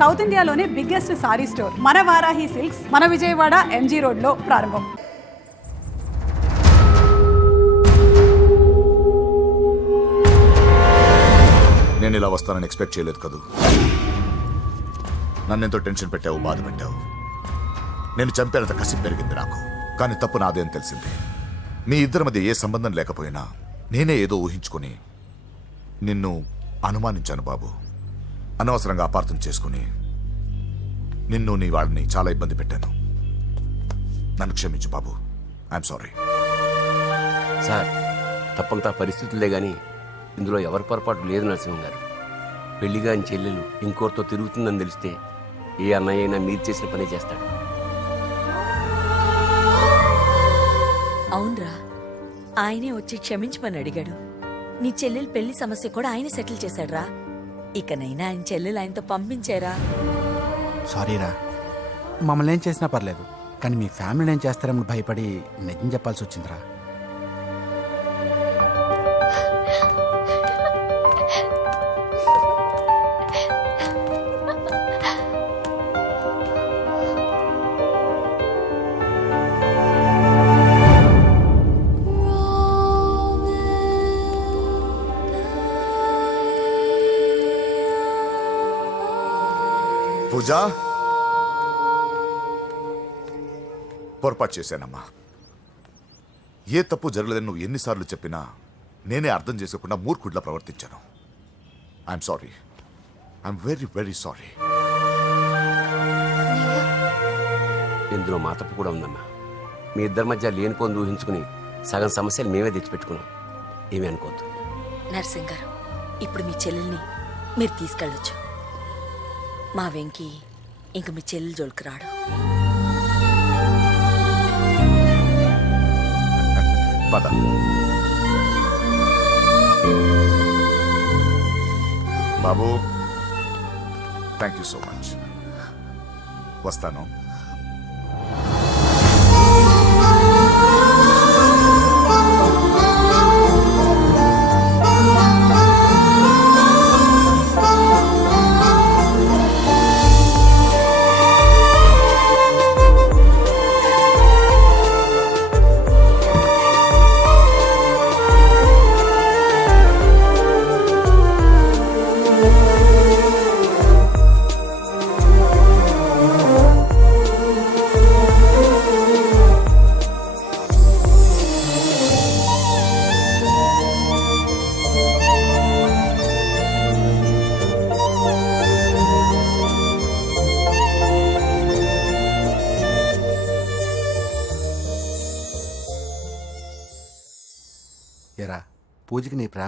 South ఇండియాలోనే biggest sorry store మన Varahi silks మన విజయవాడ ఎంజీ రోడ్లో ప్రారంభం. నేను ఇలా వస్తానని ఎక్స్పెక్ట్ చేయలేదు కదూ. నన్నెంతో టెన్షన్ పెట్టావు బాధ పెట్టావు. నేను చంపేనంత కసి పెరిగింది నాకు కానీ తప్పు నాదే అని తెలిసింది. మీ ఇద్దరి మధ్య ఏ సంబంధం లేకపోయినా నేనే ఏదో ఊహించుకొని నిన్ను అనుమానించాను బాబు. అనవసరంగా అపార్థం చేసుకుని నిన్ను నీ వాళ్ళని చాలా ఇబ్బంది పెట్టాను. నన్ను క్షమించు బాబు. ఐఎమ్ సారీ సార్ తప్పంతా పరిస్థితులే కానీ ఇందులో ఎవరి పొరపాటు లేదు నరసింహం గారు. పెళ్ళిగా ఆయన చెల్లెలు ఇంకోరితో తిరుగుతుందని తెలిస్తే ఏ అన్నయ్య అయినా మీరు చేసిన పనే చేస్తాడు. అవునరా ఆయనే వచ్చి క్షమించమని అడిగాడు. నీ చెల్లెలు పెళ్ళి సమస్య కూడా ఆయన సెటిల్ చేశాడ్రా. ఇకనైనా ఆయన చెల్లెలు ఆయనతో పంపించారా? సారీరా మమ్మల్ని ఏం చేసినా పర్లేదు కానీ మీ ఫ్యామిలీని ఏం చేస్తారని భయపడి నిజం చెప్పాల్సి వచ్చిందిరా. పూజ. పొరపాటు చేశానమ్మా. ఏ తప్పు జరగలేదని నువ్వు ఎన్నిసార్లు చెప్పినా నేనే అర్థం చేసుకోకుండా మూర్ఖుడిలా ప్రవర్తించాను. I'm sorry I'm very very sorry ఇందులో మా తప్పు కూడా ఉందమ్మా. మీ ఇద్దరి మధ్య లేనిపోని ఊహించుకుని సగం సమస్యలు మేమే తెచ్చిపెట్టుకున్నాం. ఏమీ అనుకోవద్దు. నర్సింగ్ గారు ఇప్పుడు మీ చెల్లెల్ని మీరు తీసుకెళ్ళొచ్చు. మా వెంకి ఇంక మీ చెల్లి జోలికి రాడు పద. బాబు థ్యాంక్ యూ సో మచ్ వస్తాను.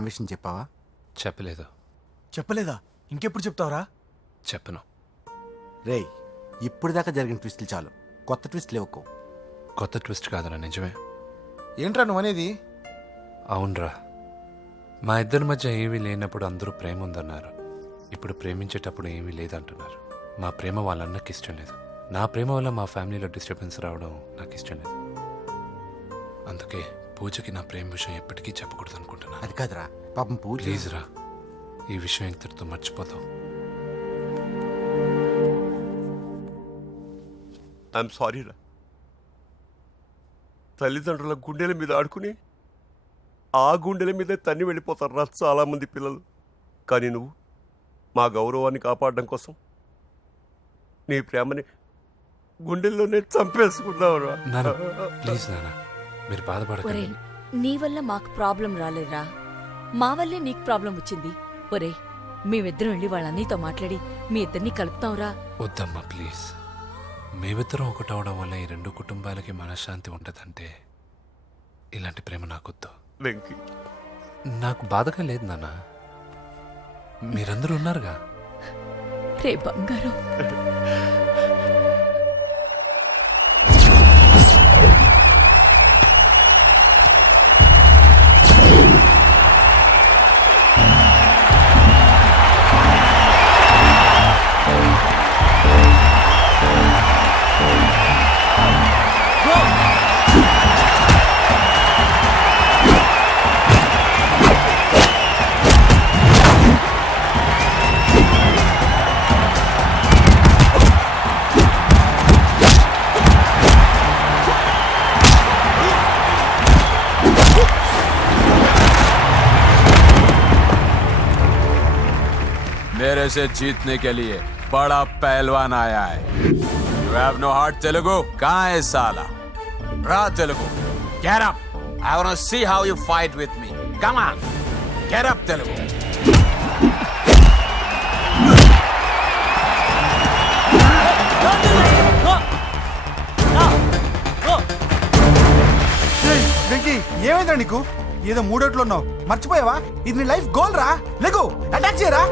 విషయం చెప్పావా? చెప్పలేదు. చెప్పలేదా? ఇంకెప్పుడు చెప్తావురా? చెప్పను. రేయ్ ఇప్పుడు దాకా జరిగిన ట్విస్టులు చాలు. కొత్త ట్విస్ట్ లేవుకో కొత్త ట్విస్ట్ కాదురా నిజమే. ఏంట్రా నువ్వు అనేది? అవునరా. మా ఇద్దరి మధ్య ఏమీ లేనప్పుడు అందరూ ప్రేమ ఉందన్నారు. ఇప్పుడు ప్రేమించేటప్పుడు ఏమీ లేదంటున్నారు. మా ప్రేమ వాళ్ళ అన్నకి ఇష్టం లేదు. నా ప్రేమ వల్ల మా ఫ్యామిలీలో డిస్టర్బెన్స్ రావడం నాకు ఇష్టం లేదు. అందుకే పూజకి నా ప్రేమ విషయం ఎప్పటికీ చెప్పకూడదు అనుకుంటున్నాను అది కాదురా. పాపం పూజ ప్లీజ్ రా. ఈ విషయం ఇంతటితో మర్చిపోతాం. ఐఎమ్ సారీ రా. తల్లిదండ్రుల గుండెల మీద ఆడుకుని ఆ గుండెల మీద తన్ని వెళ్ళిపోతారు రా చాలామంది పిల్లలు. కానీ నువ్వు మా గౌరవాన్ని కాపాడడం కోసం నీ ప్రేమని గుండెల్లోనే చంపేసుకున్నావు రా నాన్న ప్లీజ్ నాన్న. మీరు ఒరే బాధపడకండి నీ వల్ల మాకు ప్రాబ్లం రాలేదురా. మా వల్లే నీకు ప్రాబ్లం వచ్చింది. ఒరే మేమిద్దరం వెళ్ళి వాళ్ళ అన్నయ్యతో మాట్లాడి మీ ఇద్దరిని కలుపుతాంరా వద్దమ్మా ప్లీజ్. మేమిద్దరం ఒకటవడం వల్ల ఈ రెండు కుటుంబాలకి మనశ్శాంతి ఉండదంటే ఇలాంటి ప్రేమ నాకొద్దు. వెంకీ. నాకు బాధగా లేదు నాన్న. మీరందరూ ఉన్నారుగా? రే బంగారం. से जीतने के लिए बड़ा पहलवान आया है you have no heart Telugu कहाँ है साला रा Telugu get up I want to see how you fight with me come on get up Telugu Venky ఏమైందా నీకు ఏదో మూడోట్లో ఉన్నావు మర్చిపోయావా? ఇది నీ లైఫ్ గోల్ రా. లేకు అటాక్ చేయరా.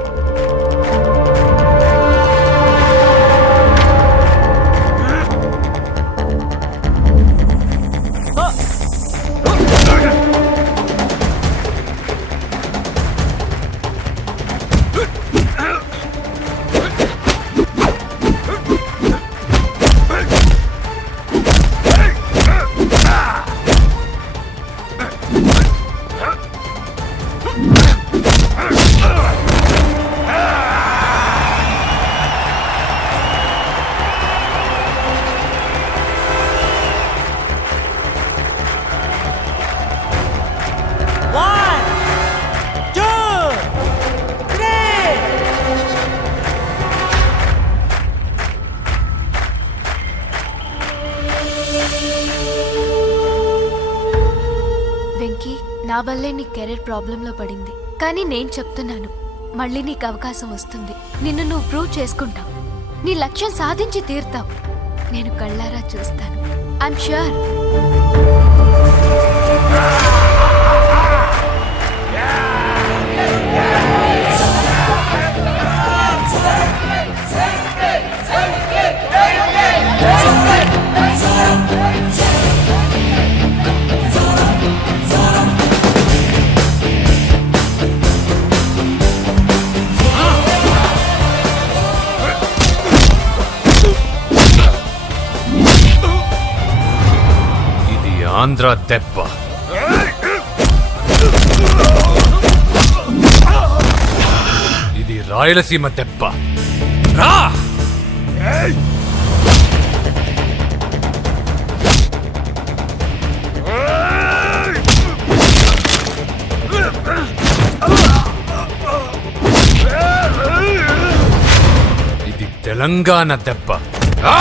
వల్లే నీ కెరీర్ ప్రాబ్లంలో పడింది కానీ నేను చెప్తున్నాను మళ్ళీ నీకు అవకాశం వస్తుంది నిన్ను నువ్వు ప్రూవ్ చేసుకుంటావు నీ లక్ష్యం సాధించి తీరుతావు నేను కళ్ళారా చూస్తాను ఐఎమ్ ష్యూర్ ఇది ఆంధ్ర దెబ్బ ఇది రాయలసీమ దెబ్బ రా! ఇది తెలంగాణ దెబ్బ ఆ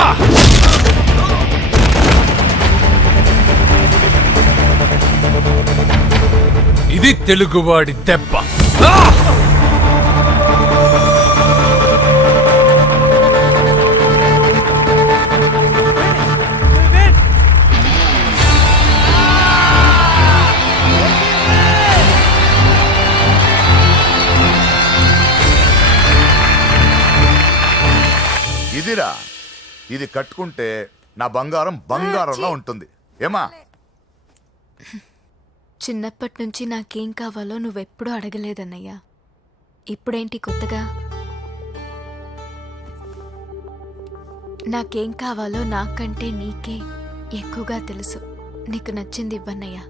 ఇది తెలుగువాడి దెబ్బ! ఇదిరా ఇది కట్టుకుంటే నా బంగారం బంగారంలా ఉంటుంది. ఏమా? చిన్నప్పటి నుంచి నాకేం కావాలో నువ్వెప్పుడూ అడగలేదన్నయ్యా. ఇప్పుడేంటి కొత్తగా? నాకేం కావాలో నాకంటే నీకే ఎక్కువగా తెలుసు. నీకు నచ్చింది ఇవ్వన్నయ్యా.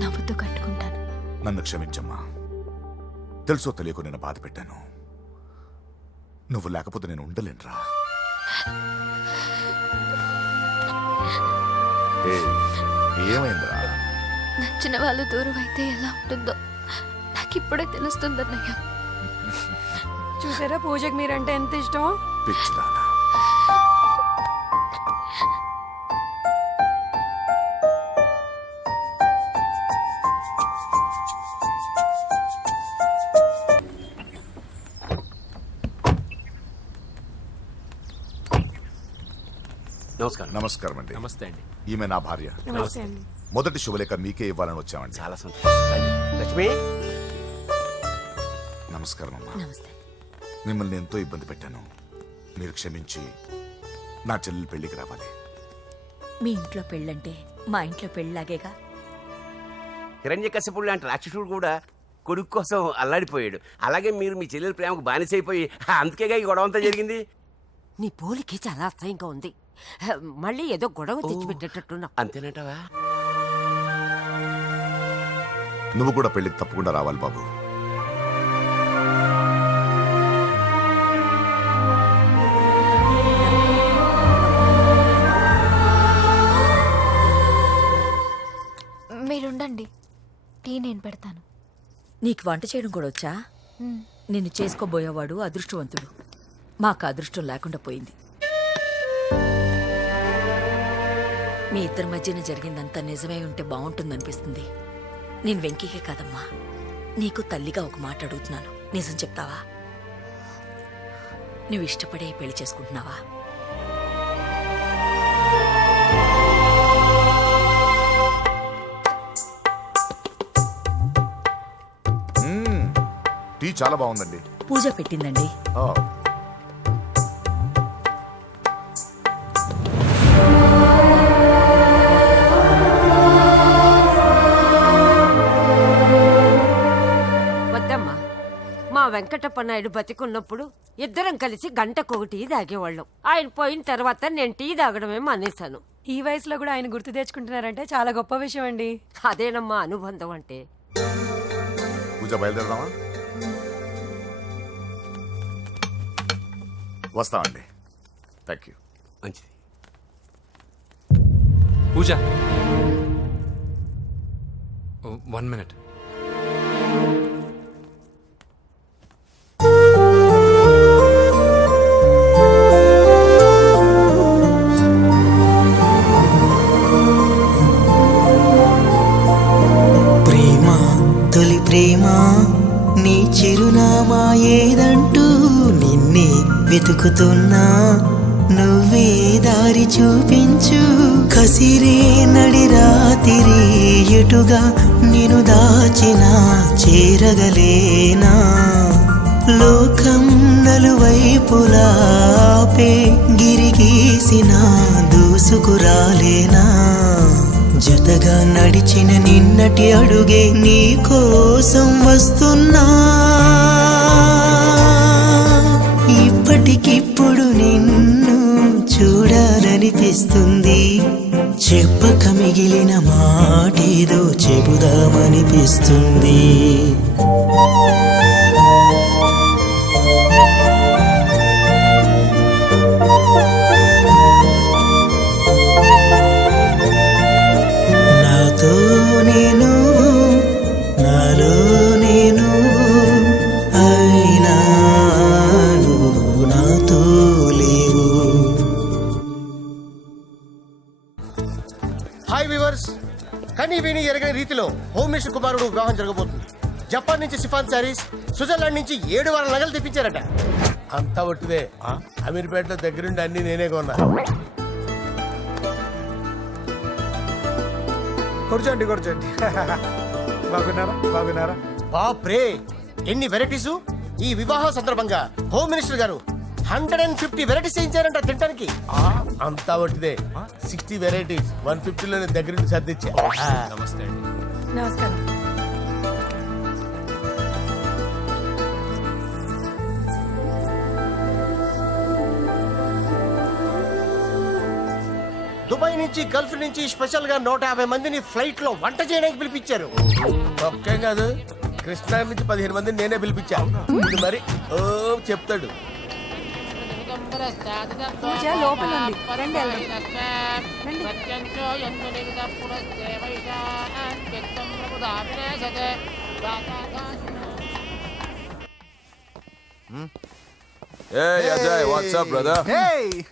నవ్వుతూ కట్టుకుంటాను. నన్ను క్షమించమ్మా. తెలుసో తెలియకు నేను బాధ పెట్టాను. నువ్వు లేకపోతే నేను ఉండలేనురా. ఏ, ఏమైందిరా? నచ్చిన వాళ్ళు దూరం అయితే ఎలా ఉంటుందో నాకు ఇప్పుడే తెలుస్తుందన్నయ్య. చూసారా పూజకి మీరంటే ఎంత ఇష్టం? పిచ్చిదానా నమస్కారం. నమస్కారం అండి. నమస్తే అండి. ఈమె నా భార్య. నమస్తే అండి. మొదటి శుభలేఖ మీకే ఇవ్వాలని వచ్చామండి. చాలా సంతోషం. లక్ష్మి. నమస్కారం అమ్మా. నమస్తే. మిమ్మల్ని ఎంతో ఇబ్బంది పెట్టాను. మీరు క్షమించి నా చెల్లెలు పెళ్ళికి రావాలి. మీ ఇంట్లో పెళ్ళంటే మా ఇంట్లో పెళ్ళలాగేగా? హిరణ్యకశిపుడు లాంటి రాక్షసుడు కూడా కొడుకు కోసం అల్లాడిపోయాడు. అలాగే మీరు మీ చెల్లెల ప్రేమకు బానిసైపోయి అందుకేగా ఈ గొడవ అంతా జరిగింది? నీ పోలికి చాలా అసహ్యంగా ఉంది. హ, మళ్ళీ ఏదో గొడవ తెచ్చిపెట్టేటట్టున్నావు. అంతేనంటావా? నువ్వు కూడా పెళ్ళికి తప్పకుండా రావాలి బాబు. మీరుండండి. టీ నేను పెడతాను. నీకు వంట చేయడం కూడా వచ్చా? నిన్ను చేసుకోబోయేవాడు అదృష్టవంతుడు. మాకు అదృష్టం లేకుండా పోయింది. మీ ఇద్దరి మధ్యన జరిగిందంతా నిజమై ఉంటే బాగుంటుందనిపిస్తుంది. నేను వెంకీకే కాదమ్మా. నీకు తల్లిగా ఒక మాట అడుగుతున్నాను. నిజం చెప్తావా? నువ్వు ఇష్టపడే పెళ్ళి చేసుకుంటున్నావా. టీ చాలా బాగుందండి. పూజ పెట్టిందండి. మా వెంకటప్ప నాయుడు బతికున్నప్పుడు ఇద్దరం కలిసి గంటకొక టీ తాగేవాళ్ళం. ఆయన పోయిన తర్వాత నేను టీ తాగడమే మానేశాను. ఈ వయసులో కూడా ఆయన గుర్తు తెచ్చుకుంటున్నారంటే చాలా గొప్ప విషయం అండి అదేనమ్మా అనుబంధం అంటే. పూజ బయలుదేరదామా? వస్తామండి. థ్యాంక్ యూ మంచిది. పూజ. వన్ మినిట్ వెతుకుతున్నా నువ్వే దారి చూపించు. కసిరే నడి రాతిరి ఎటుగా నేను దాచిన చేరగలేనా? లోకం నలువైపులాపే గిరిగీసిన దూసుకురాలేనా జతగా నడిచిన నిన్నటి అడుగే నీ కోసం వస్తున్నా. నాటికిప్పుడు నిన్ను చూడాలనిపిస్తుంది. చెప్పక మిగిలిన మాటేదో చెబుదామనిపిస్తుంది. జరగబోతుంది. జపాన్ నుంచి సిఫాన్ శారీస్ స్విట్జర్లాండ్ నుంచి ఏడు వారాల నగలు తెప్పించారట. అంతా ఒట్టిదే అమీర్పేటలో దగ్గరుండి అన్ని నేనే కొన్నా. కూర్చోండి కూర్చోండి బాగున్నారా? బాగున్నారా? బాప్రే! ఎన్ని వెరైటీస్? ఈ వివాహం సందర్భంగా హోమ్ మినిస్టర్ గారు హండ్రెడ్ అండ్ ఫిఫ్టీ వెరైటీస్ చేయించారంట తినడానికి అంతా ఒట్టిదే. Sixty varieties. వన్ ఫిఫ్టీలో దగ్గరుండి సర్దిచ్చా. నమస్తే నమస్కారం. దుబాయ్ నుంచి గల్ఫ్ నుంచి స్పెషల్గా నూట యాభై మందిని ఫ్లైట్లో వంట చేయడానికి పిలిపించారు. ఒక్కేం కాదు. కృష్ణా నుంచి పదిహేను మందిని నేనే పిలిపించా. ఇది మరి ఓ చెప్తాడు. పూజ లోపల ఉంది. రండి వెళ్దాం. రండి. Hey, Ajay, what's up, brother? Hey,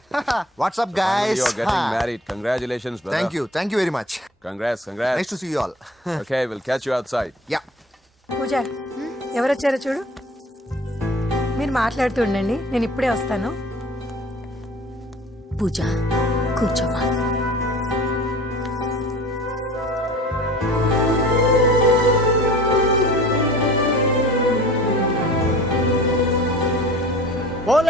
what's up, guys? You're getting married. Congratulations, brother. Thank you, thank you very much. Congrats, congrats. Nice to see you all. okay, we'll catch you outside. Yeah. పూజ ఎవరొచ్చారో చూడు మీరు మాట్లాడుతూ ఉండండి నేను ఇప్పుడే వస్తాను పూజ కూర్చోమా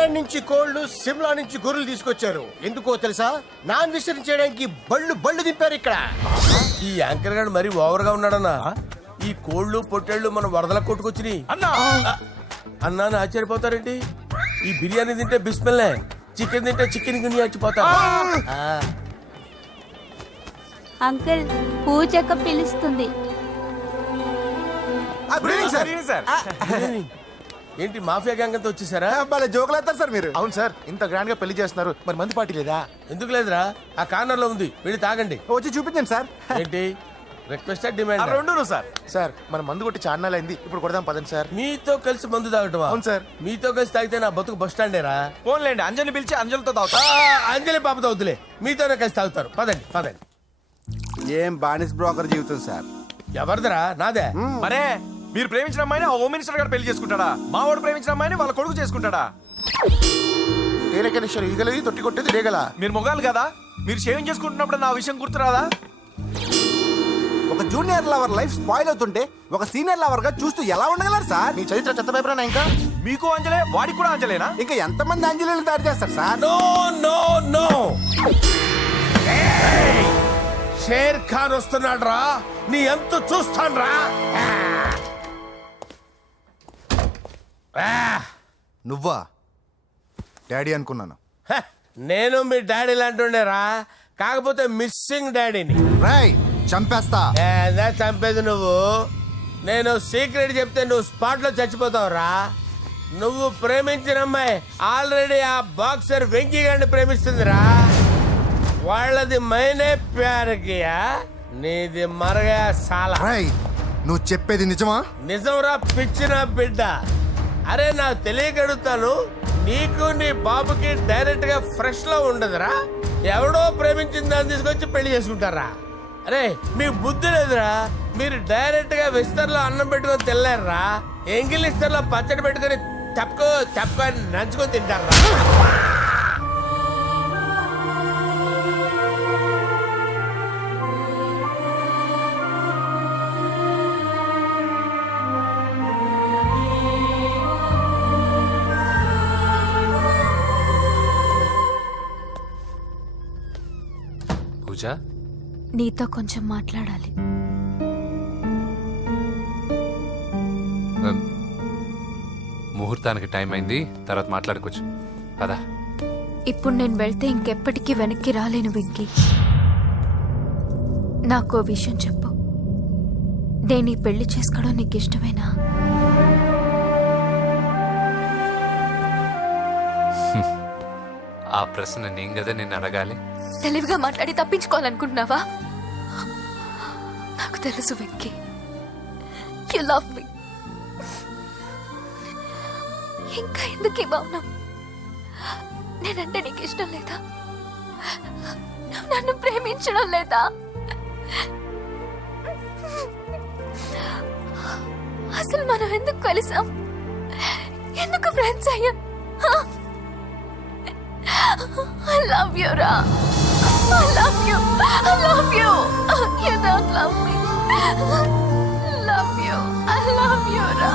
Poland నుంచి కోళ్ళు సిమ్లా నుంచి గొర్రెలు తీసుకొచ్చారు. ఎందుకో తెలుసా? నాన్ విసర్జన చేయడానికి బళ్ళు బళ్ళు దింపారు ఇక్కడ. ఈ యాంకర్ గారు మరి ఓవర్గా ఉన్నాడన్నా. ఈ కోళ్ళు పొట్టేళ్ళు మన వరదల కొట్టుకొచ్చినాయి. అన్నా! అన్నా అని ఆశ్చర్యపోతారేంటి? ఈ బిర్యానీ తింటే బిస్మిల్లే చికెన్ తింటే చికెన్ గిని చచ్చిపోతా అంకుల్ పూజక్క పిలుస్తుంది. ఏంటి మాఫియా గ్యాంగ్ అంతా వచ్చేసారా? భలే జోకులు వేస్తారు సార్ మీరు. అవును సార్. ఇంత గ్రాండ్గా పెళ్ళి చేస్తున్నారు. మరి మంది పార్టీ లేదా? ఎందుకు లేదురా? ఆ కార్నర్లో ఉంది. వెళ్ళి తాగండి. వచ్చి చూపించండి సార్. ఏంటి? రిక్వెస్ట్ డిమాండ్ రెండు సార్. సార్ మన మందు కొట్టి చాన్నాలు అయింది ఇప్పుడు కొడదాం పదండి సార్. మీతో కలిసి మందు తాగటమా? అవును సార్. మీతో కలిసి తాగితే నా బతుకు బస్ స్టాండేరా ఫోన్లేండి అంజని పిలిచి అంజలితో తాగుతా. అంజలి పాపతో వద్దులే. మీతోనే కలిసి తాగుతారు. పదండి పదండి. ఏం బానిస్ బ్రోకర్ జీవితం సార్. ఎవరిదిరా? నాదే. మరే మీరు ప్రేమించిన అమ్మాయిని ఆ హోమ్ మినిస్టర్ గారు పెళ్ళి చేసుకుంటాడా? మా వాడు ప్రేమించిన అమ్మాయిని వాళ్ళ కొడుకు చేసుకుంటాడా? తేలికనేశ్వర ఈగలది తొట్టి కొట్టేది రేగల మీరు మొగాలు కదా? మీరు షేవింగ్ చేసుకుంటున్నప్పుడు నా విషయం గుర్తురాదా? ఒక జూనియర్ లవర్ లైఫ్ స్పాయిల్ అవుతుంటే ఒక సీనియర్ లవర్గా చూస్తూ ఎలా ఉండగలరు సార్? నీ చరిత్ర చెత్త పేపరేనా ఇంకా? మీకు అంజలే వాడికి కూడా అంజలేనా? ఇంకా ఎంతమంది అంజలీలు దాడి చేస్తారు sir? No no no. Sher Khan వస్తున్నాడు రా నీ ఎంత చూస్తాను రా నువ్వా? డాడీ అనుకున్నాను. నేను మీ డాడీ లాంటి రా కాకపోతే మిస్సింగ్ డాడీని. రాయ్ చంపేస్తా. ఏదా చంపేది నువ్వు. నేను సీక్రెట్ చెప్తే నువ్వు స్పాట్లో చచ్చిపోతావురా. నువ్వు ప్రేమించిన అమ్మాయి ఆల్రెడీ ఆ బాక్సర్ వెంకీ గారిని ప్రేమిస్తుందిరా. వాళ్ళది మైనే ప్యార్ కియా నీది మరగా సాలా. రాయ్ నువ్వు చెప్పేది నిజమా? నిజంరా పిచ్చిన బిడ్డ. అరే నాకు తెలియగడుగుతాను. నీకు నీ బాబుకి డైరెక్ట్గా ఫ్రెష్లో ఉండదురా. ఎవడో ప్రేమించిన దాన్ని తీసుకొచ్చి పెళ్ళి చేసుకుంటారా? అరే మీకు బుద్ధి లేదురా. మీరు డైరెక్ట్గా విస్తర్లో అన్నం పెట్టుకొని తెల్లారా ఎంగిల్ ఇస్తర్లో పచ్చడి పెట్టుకొని తప్పుకో తప్పుకొని నంచుకొని తింటారా? నీతో కొంచెం మాట్లాడాలి. ముహూర్తానికి టైం అయింది తర్వాత మాట్లాడుకోవచ్చు. పదా. ఇప్పుడు నేను వెళ్తే ఇంకెప్పటికీ వెనక్కి రాలేను వెంకీ. నాకు విషయం చెప్పు. నేను ఈ పెళ్ళి చేసుకోవడం నీకు ఇష్టమేనా? ఆ ప్రశ్న నేను కదా నేను అడగాలి. తెలివిగా మాట్లాడి తప్పించుకోవాలనుకుంటున్నావా? నాకు తెలుసు వెంకీ యు లవ్ మీ ఇంకా ఎందుకు ఈ మౌనం నేనంటే నీకు ఇష్టం లేదా నన్ను ప్రేమించడం లేదా అసలు మనం ఎందుకు కలిసాం ఎందుకు ఫ్రెండ్స్ అయ్యా I love you, Ra. I love you. I love you. You don't love me. Love you. I love you, Ra.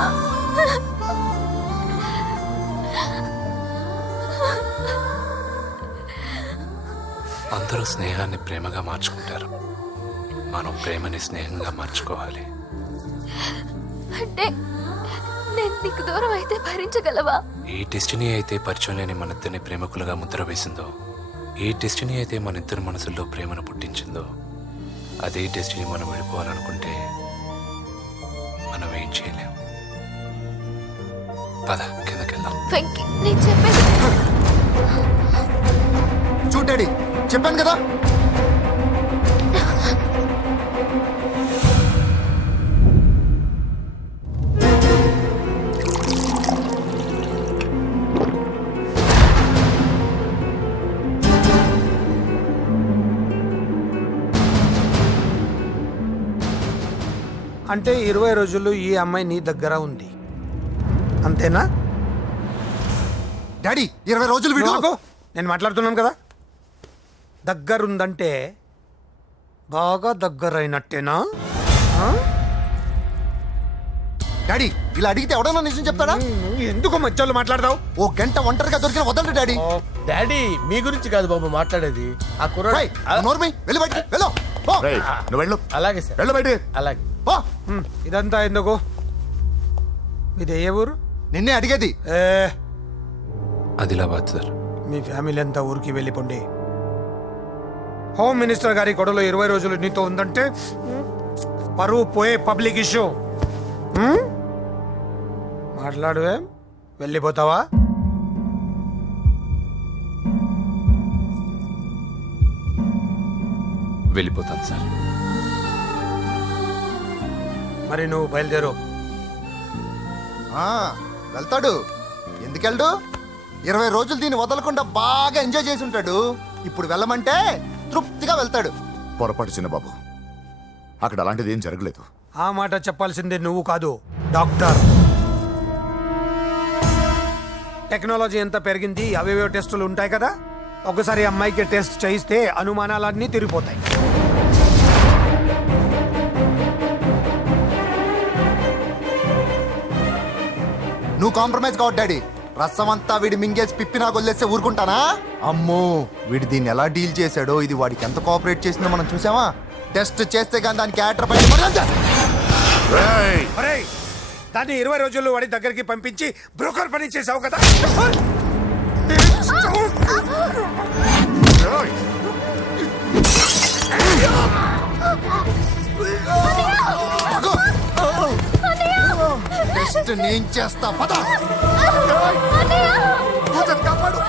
అందరూ స్నేహాన్ని ప్రేమగా మార్చుకుంటారు మనం ప్రేమని స్నేహంగా మార్చుకోవాలి అంటే నేను నీకు దూరం అయితే భరించగలవా ఏ డెస్టినీ అయితే పరిచయం లేని మన ఇద్దరిని ప్రేమికులుగా ముద్ర వేసిందో ఏ డెస్టినీ అయితే మన ఇద్దరి మనసుల్లో ప్రేమను పుట్టించిందో అదే డెస్టినీ మనం వెళ్ళిపోవాలనుకుంటే మనం ఏం చేయలేం. పద కిందకెళ్దాం. వెంకీ నేను చెప్పేది చెప్పాను కదా? అంటే ఇరవై రోజులు ఈ అమ్మాయి నీ దగ్గర ఉంది. అంతేనా? డాడీ ఇరవై రోజులు వీడు. ఆగు. నేను మాట్లాడుతున్నాను కదా. దగ్గరుందంటే బాగా దగ్గరైనట్టేనా? ఆ? డాడీ ఇలా అడిగితే ఎవడన్నా నిజం చెప్తాడా? నువ్వు ఎందుకు మధ్యలో మాట్లాడతావు? ఓ గంట ఒంటరిగా దొరికిన వదలండి డాడీ. డాడీ మీ గురించి కాదు బాబు మాట్లాడేది. ఆ కుర్రాడు రేయ్, నోర్మి వెళ్ళి బయటికి వెళ్ళు. పో. నువ్వు వెళ్ళు. అలాగే సార్. వెళ్ళు బయటికి. అలాగే. పో. ఇదంతా ఎందుకు? మీది ఏ ఊరు? నిన్నే అడిగేది. ఏ? ఆదిలాబాద్ సార్. మీ ఫ్యామిలీ అంతా ఊరికి వెళ్ళిపోండి. హోమ్ మినిస్టర్ గారి గొడవలో ఇరవై రోజులు నీతో ఉందంటే పరువు పోయే పబ్లిక్ ఇష్యూ. హ్మ్? మాట్లాడువే. వెళ్ళిపోతావా? వెళ్ళిపోతాను సార్. మరి నువ్వు బయలుదేరు. వెళ్తాడు. ఎందుకెళ్ళడు ఇరవై రోజులు దీన్ని వదలకుండా బాగా ఎంజాయ్ చేసి ఉంటాడు. ఇప్పుడు వెళ్ళమంటే తృప్తిగా వెళ్తాడు. పొరపాటు చిన్నబాబు. అక్కడ అలాంటిది ఏం జరగలేదు. ఆ మాట చెప్పాల్సిందే నువ్వు కాదు డాక్టర్. టెక్నాలజీ ఎంత పెరిగింది అవేవో టెస్టులు ఉంటాయి కదా? ఒకసారి అమ్మాయికి టెస్ట్ చేయిస్తే అనుమానాలన్నీ తిరిగిపోతాయి నువ్వు కాంప్రమైజ్ కావద్దు డాడీ రసం అంతా వీడి మింగేసి పిప్పి నాకు వదిలేస్తే ఊరుకుంటానా అమ్మో వీడు దీన్ని ఎలా డీల్ చేశాడో ఇది వాడికి ఎంత కోఆపరేట్ చేసిందో మనం చూసామా టెస్ట్ చేస్తే కానీ దానికి క్యారెక్టర్ పైన దాన్ని ఇరవై రోజుల్లో వాడి దగ్గరికి పంపించి బ్రోకర్ పని చేసావు కదా నేను చేస్తా పద కాపాడు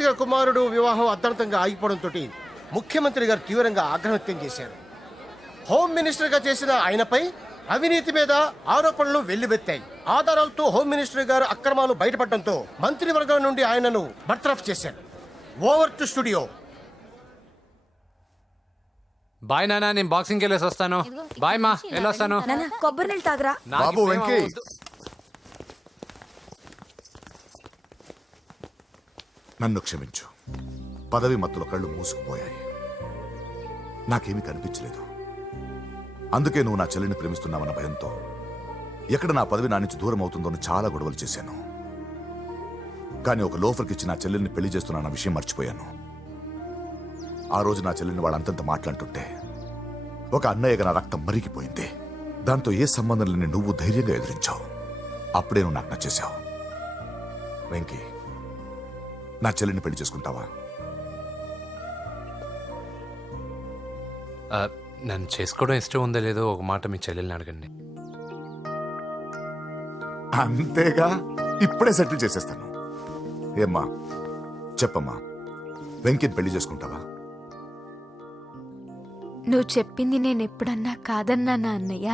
గారి కుమారుడు వివాహం అర్ధాంతంగా ఆగిపోవడంతో ముఖ్యమంత్రి గారు తీవ్రంగా ఆగ్రహం వ్యక్తం చేశారు. హోమ్ మినిస్టర్గా చేసిన ఆయనపై అవినీతి మీద ఆరోపణలు వెల్లువెత్తాయి. ఆధారాలతో హోమ్ మినిస్టర్ గారు అక్రమాలు బయటపడటంతో మంత్రివర్గం నుండి ఆయనను బర్తరఫ్ చేశారు. Over to studio. బాయ్ నానా నేను బాక్సింగ్కి వెళ్ళేసి వస్తాను. బాయ్ మా వెళ్ళొస్తాను. కొబ్బరి నీళ్ళు తాగరా? బాబు వెంకీ. నన్ను క్షమించు. పదవి మత్తులో కళ్ళు మూసుకుపోయాయి. నాకేమీ కనిపించలేదు. అందుకే నువ్వు నా చెల్లిని ప్రేమిస్తున్నావన్న భయంతో ఎక్కడ నా పదవి నా నుంచి దూరం అవుతుందో అని చాలా గొడవలు చేశాను. కానీ ఒక లోఫర్కి ఇచ్చి నా చెల్లెల్ని పెళ్ళి చేస్తున్నా విషయం మర్చిపోయాను. ఆ రోజు నా చెల్లెని వాళ్ళు అంతంత మాట్లాడుతుంటే ఒక అన్నయ్యగా నా రక్తం మరిగిపోయింది. దాంతో ఏ సంబంధం లేని నువ్వు ధైర్యంగా ఎదిరించావు. అప్పుడే నువ్వు నాకు నచ్చేశావు. వెంకీ. నా చెల్లిని పెళ్ళి చేసుకుంటావా? ఆ, నన్ను చేసుకోవడం ఇష్టం ఉందో లేదో ఒక మాట మీ చెల్లెల్ని అడగండి. అంతేగా? ఇప్పుడే సెటిల్ చేసేస్తాను. ఏమ్మా చెప్పమ్మా వెంకిని పెళ్ళి చేసుకుంటావా? నువ్వు చెప్పింది నేను ఎప్పుడన్నా కాదన్నానా అన్నయ్య?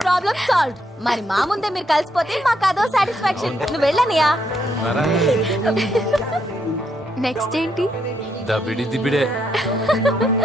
ప్రాబ్లం సాల్వ్ మరి మా ముందే మీరు కలిసిపోతే మాకు అదో సాటిస్ఫాక్షన్ నువ్వు వెళ్ళనియా మరా నెక్స్ట్ ఏంటి? దబిడి దిబిడే.